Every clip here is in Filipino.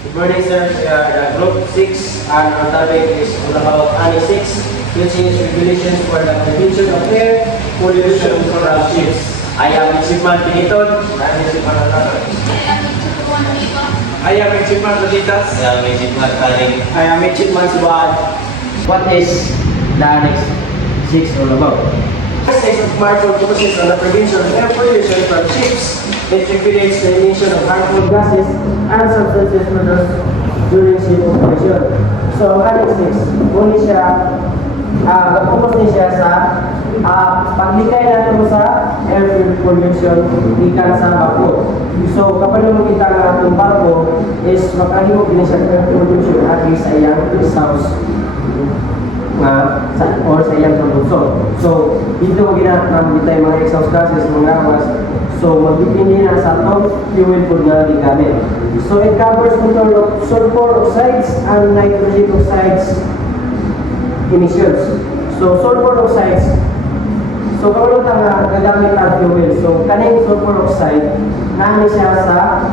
Good morning, sir. We are Group 6 and our topic is all about ANI 6, which is regulations for the prevention of air pollution from ships. I am Chiefman Piniton. I am Chiefman Balitas. Saya Majid Martani. I am Chiefman Subad. What is the Annex 6 all about? This section of Marco focuses on the prevention of air pollution from ships. It regulates the emission of harmful gases and substances produced during ship operation. So, Annex 6, muna siya, focus niya siya sa paglikay natin sa air pollution ikan sa barko. So, kapag makita nga itong barko is makahimok din siya air pollution at least sa iyang exhaust or sa iyang production. So, dito ko ginamit tayo mga exhaust gases, mga gawas. So, magpipindi na sa itong fuel po na gamit. So, it covers control of sulfur oxides and nitrogen oxides emissions. So, sulfur oxides, so kapag nga gagamit ang fuel, so kaning sulfur oxide, namin siya sa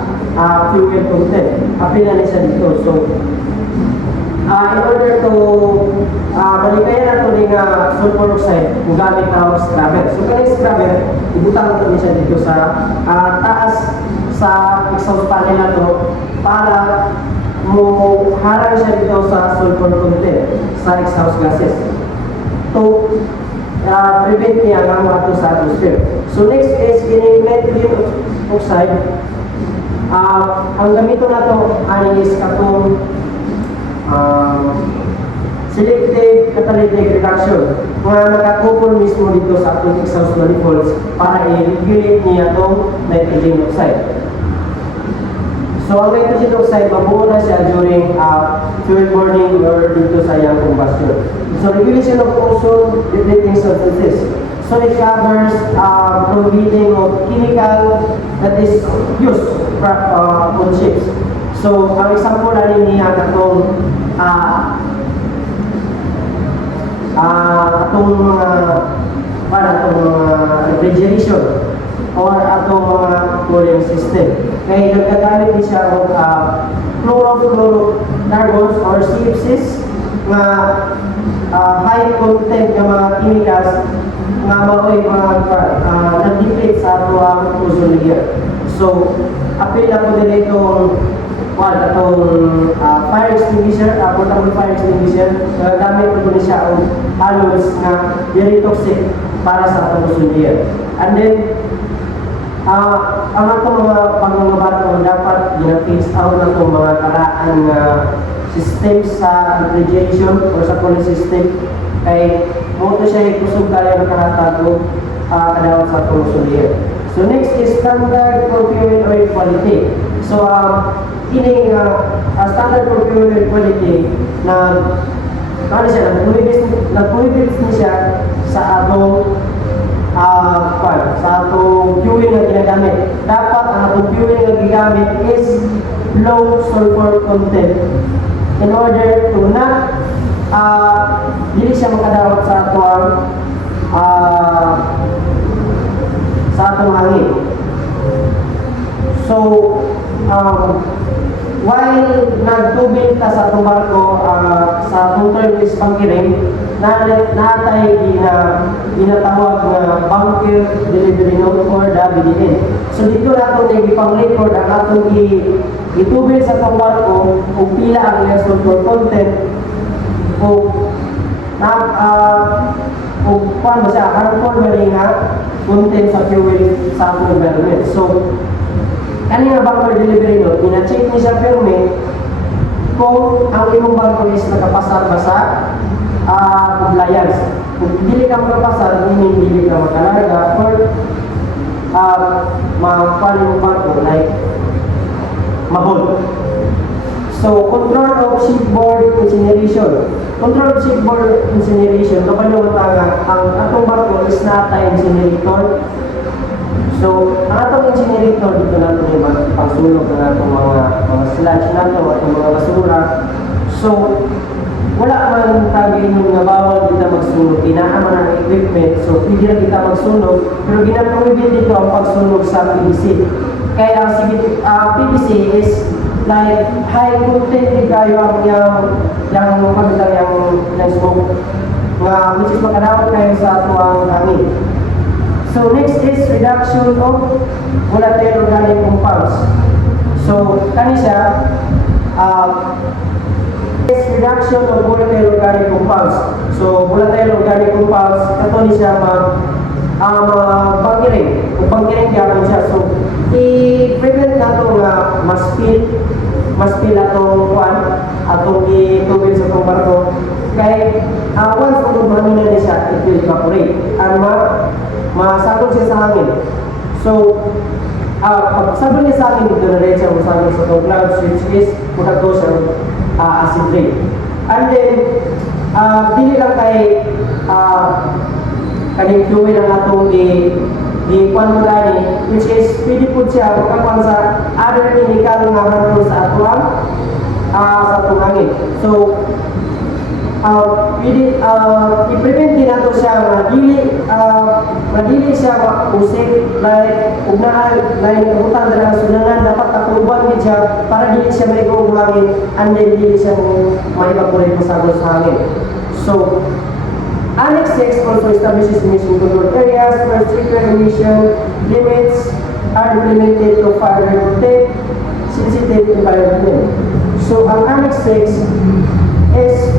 fuel content. Apila na siya dito. So, in order to malikayan nato ng sulfur oxide, gamit na scrubber. So, kaning scrubber, ibutang nato siya dito sa taas sa exhaust panel na to para mo harang siya dito sa sulfur content sa exhaust gases to prevent niya nga mga sa atmosphere. So next is nitrogen oxide. Ang gamito na to is katong selective catalytic reduction nga nakakupol mismo dito sa atong exhaust manifolds para i-regulate niya itong nitrogen oxide. So, ang nitrogen oxide, mabuo na siya during fuel burning or dito sa iyang combustion. So, regulation of ozone depleting substances. So, it covers prohibiting of chemical that is used on ships. So, ang example na rin niya katong atong mga refrigeration or atong mga cooling system. Kaya nagkagamit din siya ng chlorofluorocarbons or CFCs na high content ng mga chemicals nga maoy mga nag-deplete sa atong ozone layer. So, apil na po din itong atong fire extinguisher, portable fire extinguisher, gamit po din siya ang halos na very toxic para sa atong ozone layer. And then, ang atong mga pangangabata dapat gina-phase out na itong mga karaan system sa refrigeration or sa cooling system kay mo to siya ikusog tayo ng kahatago kadawat sa atong ozone layer. So next is standard for fuel oil quality. So kining standard for fuel oil quality na ano siya, nag-prohibit niya sa atong sa atong fuel na ginagamit. Dapat ang atong fuel na ginagamit is low sulfur content in order to not dili siya makadawat sa atong hangin. So, while nagtubig ta sa atong barko sa atong term is pangkiring, natay ginatawag na bunker delivery note or WDN. So dito nato na ipang-record ang atong itubig sa atong barko kung pila ang sulfur content kung paano ba siya harmful ba rin content sa fuel sa atong environment. So kanina bunker delivery note, ina-check ni sa permit kung ang imong barko is nakapasar ba sa compliance. Kung hindi ka makapasar, hindi ka makalarga or mapali mo barko like mahol. So, control of shipboard incineration. Control of shipboard incineration, kapag ang atong barko is nata incinerator. So, ang atong incinerator dito natin yung pagsulog ng atong mga sludge nato, atong mga basura. So, wala man tagi yung nga bawal kita magsunog, kinaaman ang equipment, so pwede na kita magsunog, pero ginaprohibit dito ang pagsunog sa PVC. Kaya ang PVC is like high content di kayo ang yang pagdala yang smoke nga which is makadawat kayo sa tuwang hangin. So next is reduction of volatile organic compounds. So kani siya is reduction of volatile organic compounds. So volatile organic compounds kato ni siya bangkiring gyapon siya. So i-prevent nato nga mas-spill atong kuan atong itubig sa itong barko kay once kung mahangin na siya it will evaporate and masagol siya sa hangin. So pag sabon niya sa hangin dito na rin siya masagol sa itong clouds which is magkagawa siya acid rain. And then dili lang kay kaning fluid ang atong i-kuan mo gani which is pwede po siya magkakuan sa other chemical nga harmful sa atong hangin. So pwede i-prevent din nato siya madili siya mausik like ug naa lain kabutan dala sunanan dapat kakuban gid siya para dili siya maigong hangin and then dili siya ma-evaporate masagol sa hangin. So Annex 6 also establishes emission control areas where stricter emission limits are implemented to further protect sensitive environment. So ang Annex 6 is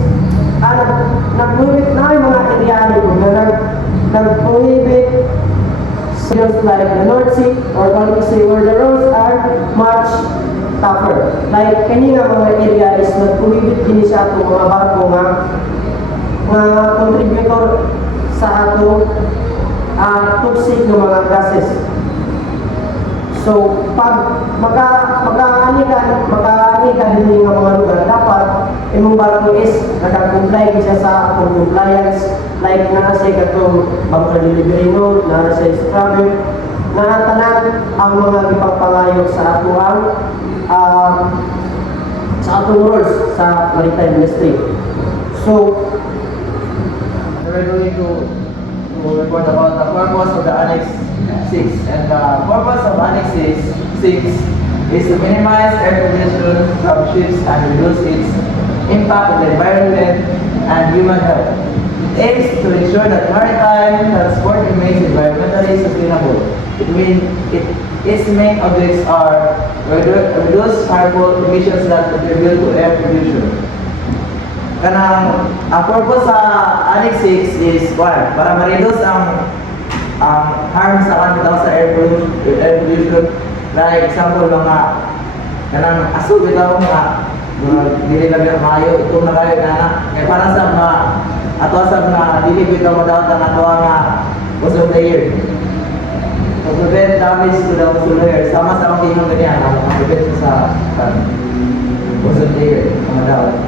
nag-prohibit na yung mga area na nag-prohibit just like the North Sea or Baltic Sea where the roads are much tougher. Like kani nga mga area is nag-prohibit din siya itong mga barko nga contributor sa ato toxic ng mga gases. So pag makaani ka din ng mga lugar dapat imong barko is naka-comply siya sa atong compliance like na sa katong bunker delivery note, na sa scrubber, na tanan ang mga ipagpangayo sa atuang sa atong rules sa maritime industry. So We're going to report about the purpose of the Annex 6. And the purpose of Annex 6 is to minimize air pollution from ships and reduce its impact on the environment and human health. It aims to ensure that maritime transport remains environmentally sustainable. Its main objectives are reduce harmful emissions that contribute to air pollution. Ang purpose sa Annex 6 is para ma-reduce ang harm sa kanto sa air pollution. Like example mga kanang aso bitaw nga dili lang mayo itong nakayo na kay para sa mga ato sa dili bitaw madawat ang ato nga ozone layer. To prevent damage to the ozone layer sama sa mga tingog ganyan ang prevent sa ozone layer madawat.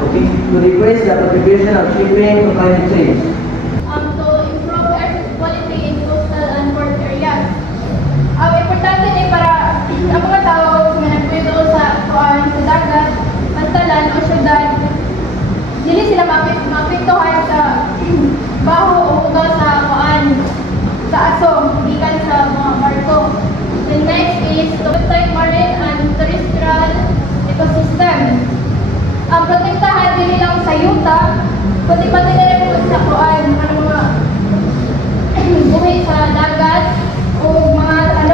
Okay, to replace the contribution of shipping to climate change. To improve air quality in coastal and port areas. Importante din para ang mga tao na nagpuyo sa dagat, pantalan o syudad, dili sila mapiktuhan sa baho o ugaw sa aso, gikan sa mga barko. The next is to protect marine and terrestrial ecosystem. Ang protektahan din lang sa yuta, kundi pati na rin sa kuan, mga buhay sa dagat o mga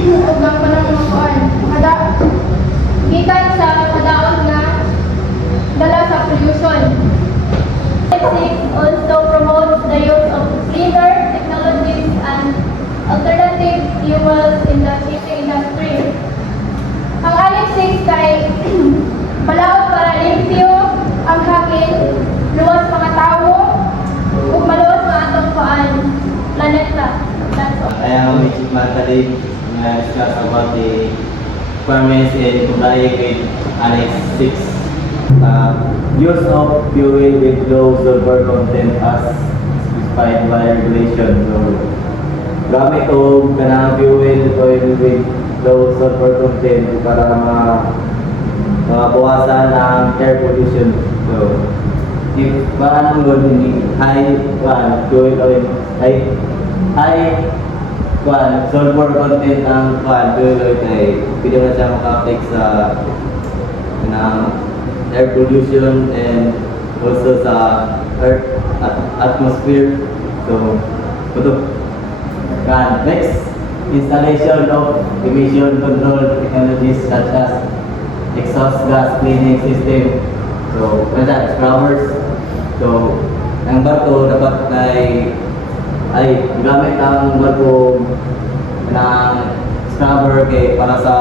o mga kuan, gikan sa kadaot na dala sa pollution. Ethics also promotes the use of cleaner technologies and alternative fuels in the shipping industry. Ang Annex 6 kay balaod para limpyo ang hangin, luwas mga tao, ug maluwas mga atong planeta. That's all. I am Richard Magdalene, discuss about the requirements in complying with Annex 6. Use of fuel with low sulfur content as specified by regulation. So, gamit o kanang fuel oil with low sulfur content para mabawasan ang air pollution. So, if paano mo high fuel oil, high sulfur content ng fuel oil ay pwede na siya maka-affect sa ng air pollution and also sa earth atmosphere. So, ito. Next, installation of emission control technologies such as exhaust gas cleaning system. So, scrubbers. So, ang barko dapat ay gamit ang barko ng scrubber para sa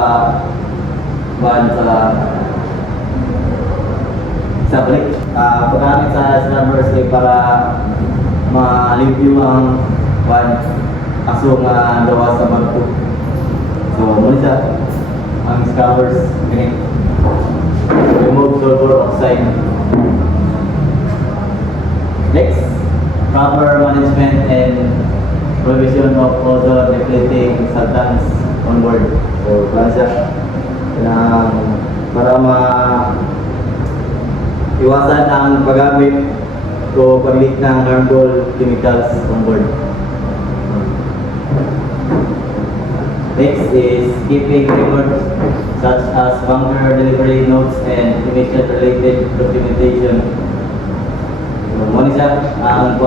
balik. Paggamit sa scrubbers para ma-review ang aso nga gawa sa barko. So, muna siya ang scrubbers. Okay. Remove sulfur oxide. Next, proper management and provision of ozone depleting substance on board. So, para siya para iwasan ang paggamit o pag-leak ng harmful chemicals on board. Next is keeping records such as bunker delivery notes and emission-related documentation. So, muna siya ang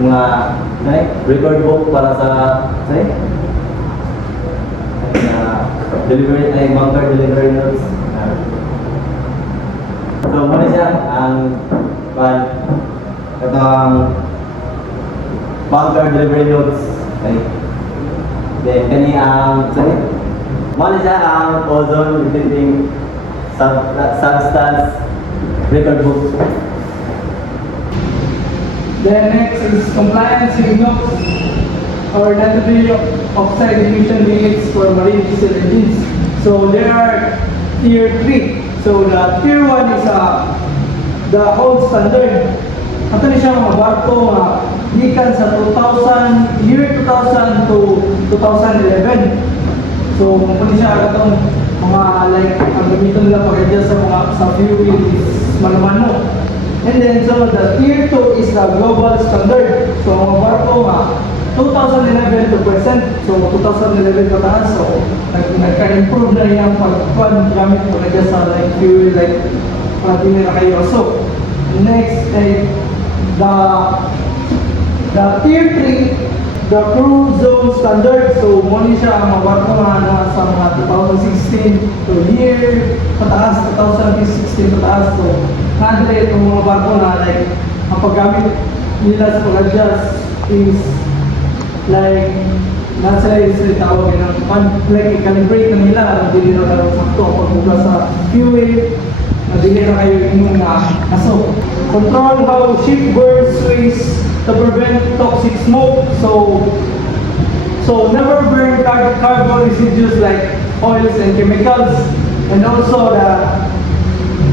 mga record book para sa delivery ay bunker delivery notes. So, muna siya ang bunker delivery notes. Okay. Then, kani ang muna siya ang ozone depleting substance record book. Then next is compliance with NOx or nitrogen oxide emission limits for marine diesel engines. So there are tier 3. So the tier 1 is the old standard. Ito ni siya mga barko nga gikan sa year 2000 to 2011. So kung ni siya katong mga like ang gamiton nila pag-adjust sa fuel is mano-mano. And then, so the tier 2 is the global standard. So, mga barko nga, 2011 to present. So, 2011 pataas. So, nagka-improve na yung gamit po na sa like fuel, like hindi na kayo. So, next ay the tier 3, the crew zone standard. So, muna siya ang mga barko nga sa mga 2016 to year pataas, 2016 pataas. So, nandito itong mga barko na like ang paggamit nila sa pag-adjust is like nasa is tawag ng like i-calibrate na nila ang hindi na karoon sakto ang pagbuga sa fuel na hindi na kayo inyong aso. Control how ship burns waste to prevent toxic smoke. So never burn carbon residues like oils and chemicals, and also the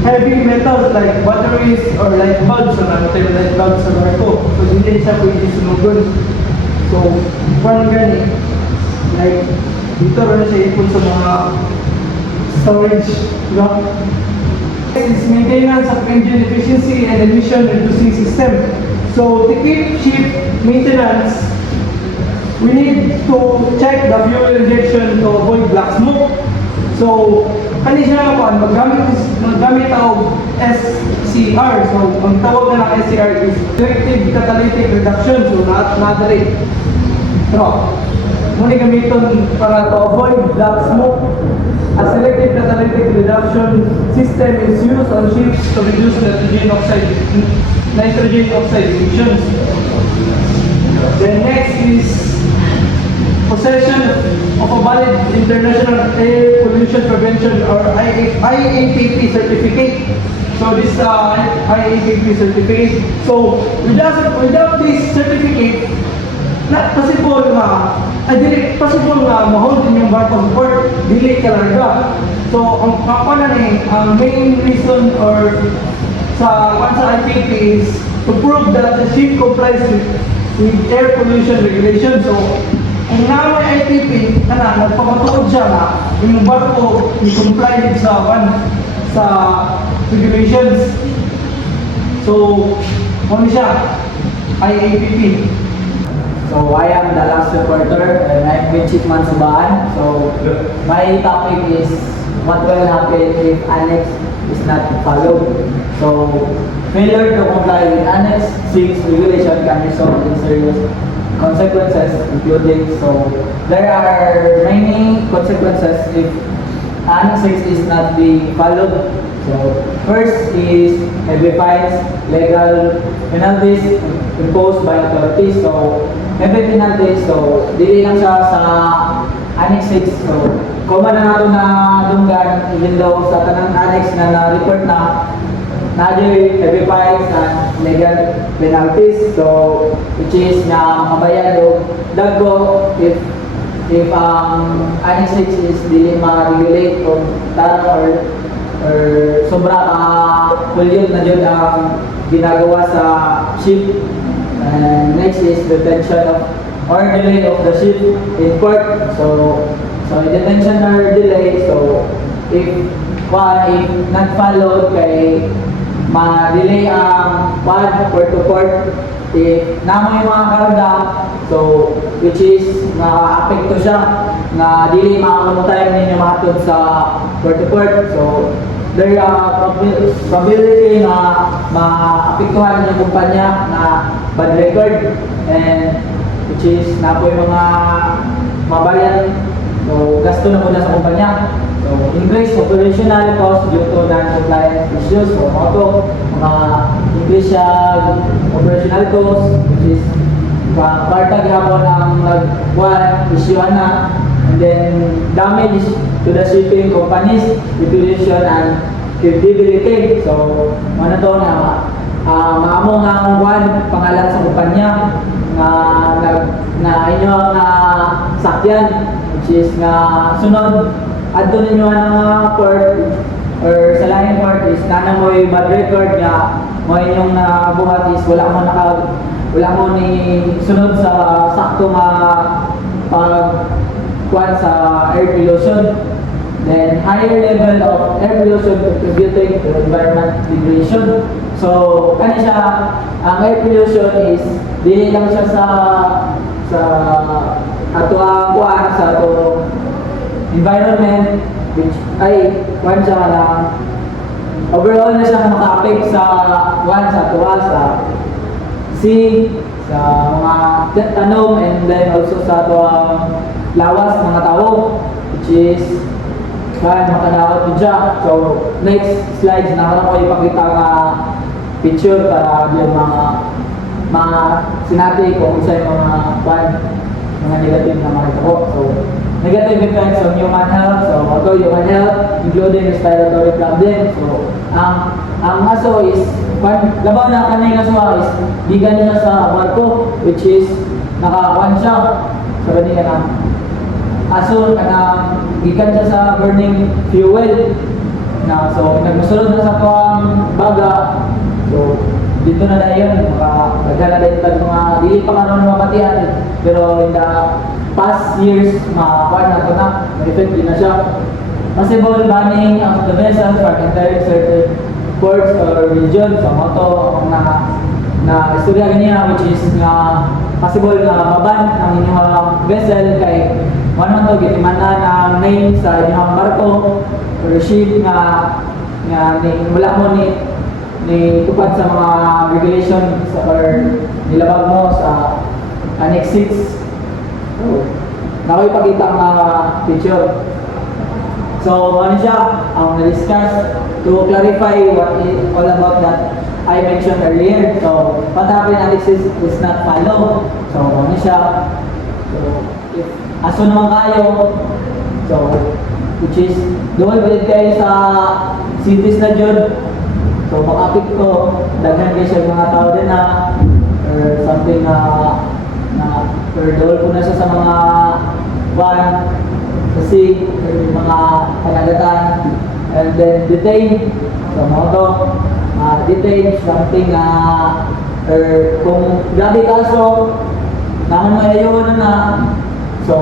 heavy metals like batteries or like bulbs or like bulbs sa barko. So hindi siya pwede sunugon. So parang gani, like dito rin siya ipon sa mga storage, no? Next is maintenance of engine efficiency and emission reducing system. So to keep ship maintenance, we need to check the fuel injection to avoid black smoke. So kani siya maggamit ang SCR. So ang tawag na ng SCR is selective catalytic reduction. So nadali. Pero muna gamiton para to avoid black smoke. A selective catalytic reduction system is used on ships to reduce nitrogen oxide emissions. Then next is possession of a valid International Air Pollution Prevention or IAPP certificate. So this IAPP certificate. So without this certificate, not possible dili possible ma-hold din yung barko sa port, dili kalarga. So ang main reason or sa IAPP is to prove that the ship complies with air pollution regulations. So ang naman IAPP, nagpapatuod siya na yung barko i-comply sa regulations. So, ano siya? IAPP. So I am the last reporter and I'm with Chief Mansubaan. So my topic is what will happen if Annex is not followed. So failure to comply with Annex 6 regulation can result in serious consequences, including there are many consequences if Annex 6 is not being followed. So first is heavy fines, legal penalties imposed by authorities. So heavy penalties, so dili lang siya sa Annex 6. So common na nato na dunggan, even though sa tanang annex na na-report na heavy fines and legal penalties. So which is na makabayad o dagko if Annex 6 is dili ma-regulate o tarang or sobra pollute na dyan ang ginagawa sa ship. And next is detention of or delay of the ship in port. So detention or delay, so if not followed kay ma-delay ang port to port, if namoy mga karga, so which is na-apekto siya na dili ma-on time ninyo mahatod sa port to port. So there are probability na maapektuhan yung kumpanya na bad record, and which is na po yung mga mabayan, so gasto na muna sa kumpanya. So increase operational cost due to non-compliance issues. So mga increase siya operational cost, which is partag hapon ang issue na. And then damage to the shipping companies, reputation and credibility. So ano to na maamo nga ang pangalan sa kumpanya na inyo na sakyan, which is na sunod adto ninyo ang port or sa lain port is nana mo yung bad record nga mo inyong nabuhat is wala mo ni sunod sa sakto pag sa air pollution. Then higher level of air pollution contributing to environment degradation. So kani siya, ang air pollution is dili lang siya sa ato environment, which ay siya na overall na siya maka-affect sa sea, sa mga tanom, and then also sa lawas mga tao, which is makadawat ko dyan. So next slide na ko ipakita nga picture para yung mga sinati kung sa mga negative na makita ko. So negative effects on human health. So human health including respiratory problem. So ang aso is labaw na kanay aso is bigan niya sa barko, which is nakakuan siya sa kanila na aso gikan siya sa burning fuel na. So nagmusulod na sa tuwang baga. So dito na dayon magdala din mga dili pa karon mapatian, pero in the past years makakuan na ito na effect din na siya. Possible banning of the vessels from entering certain ports or regions. So moto na istorya niya, which is nga possible na maban ang inyong vessel kay man to gitimana na name sa inyong barko or ship nga wala mo ni tupad sa mga regulation or nilabag mo sa Annex 6. So nakoy pakita ang picture. So ano siya ang na-discuss to clarify what is all about that I mentioned earlier. So what happened Annex 6 is not followed. So ano siya, so if aso naman kayo, so which is doon balik kayo sa cities na dyan. So makapit ko, daghan kayo siya mga tao din or something or doon po na siya sa mga kasi mga panagatan, and then detain. So mga to detain something or kung grabe kaso naman mayayawan na so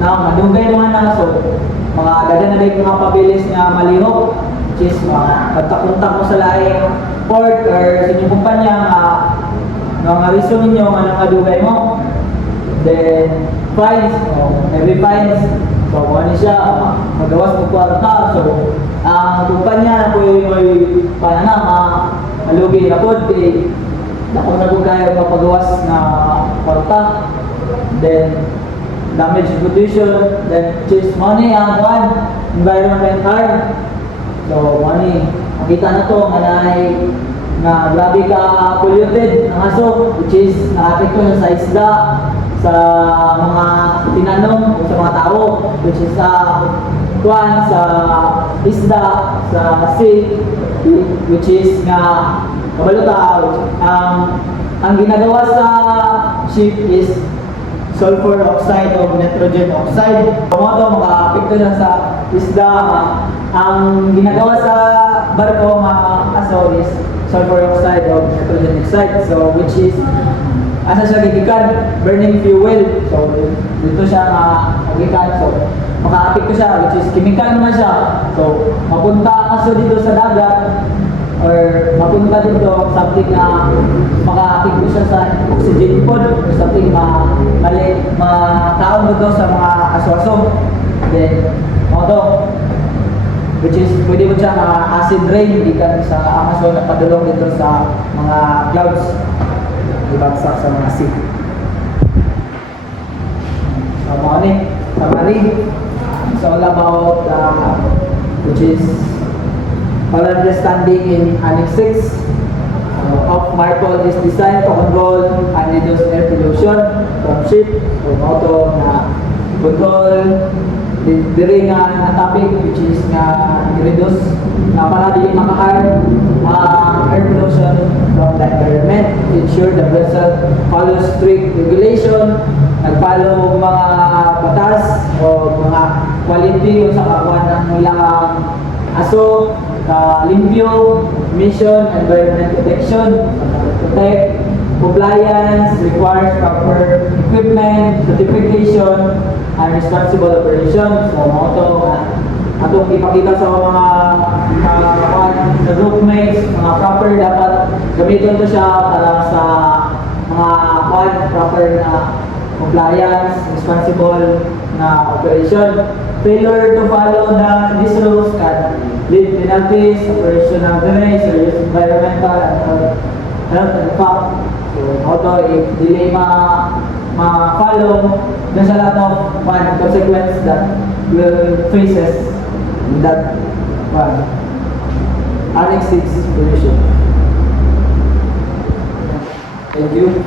madugay mga so mga daghan na mga pabilis nga malihok, which is pagtakuntak mo sa laing port or sa inyong kumpanya nga reason ninyo nga madugay mo. Then, fines, every fines, so ano siya, magawas mo kwarta, so ang kumpanya na po yung may panana, malugi na po, ako na po kaya mapagawas na kwarta. Then, damage reputation, then chase money, ang one, environment harm. So, money, makita na to, na grabe ka polluted ang aso, which is naapekto sa isda, sa mga tinanom, sa mga tao, which is sa isda, sa sea, which is nga kabaluta, ang ginagawa sa ship is sulfur oxide o nitrogen oxide. Mga makaapekto na sa isda. Ang ginagawa sa barko mga aso is sulfur oxide o nitrogen oxide. So which is asa siya gigikan, burning fuel. So dito siya gigikan. So makaapekto siya, which is chemical naman siya. So mapunta ang aso dito sa dagat or mapunta dito something na makaapekto siya sa oxygen pod or something makaon dito sa mga aso-aso. Then which is pwede mo siya acid rain gikan sa Amazon na padulong dito sa mga clouds ibagsak sa mga sea. So mga ni summary, it's all about which is color understanding in Annex 6 of MARPOL is designed to control and reduce air pollution from ship o moto na control diri nga topic which is nga reduce para dili maka-harm air pollution from the environment. Ensure the vessel follows strict regulation, nagfollow mga batas o mga quality o sa kakuan ng ilang aso, limpyo, mission, environment protection, protect, compliance, requires proper equipment, certification, and responsible operation. So, mga ito, atong ipakita sa mga sa groupmates, mga proper dapat gamitin ko siya para sa mga proper na compliance, responsible na operation. Failure to follow these rules can lead penalties, operational delays, serious environmental and health impact. So, auto, if delay ma-follow, there's a lot of consequence that will faces in that Annex 6 pollution. Thank you.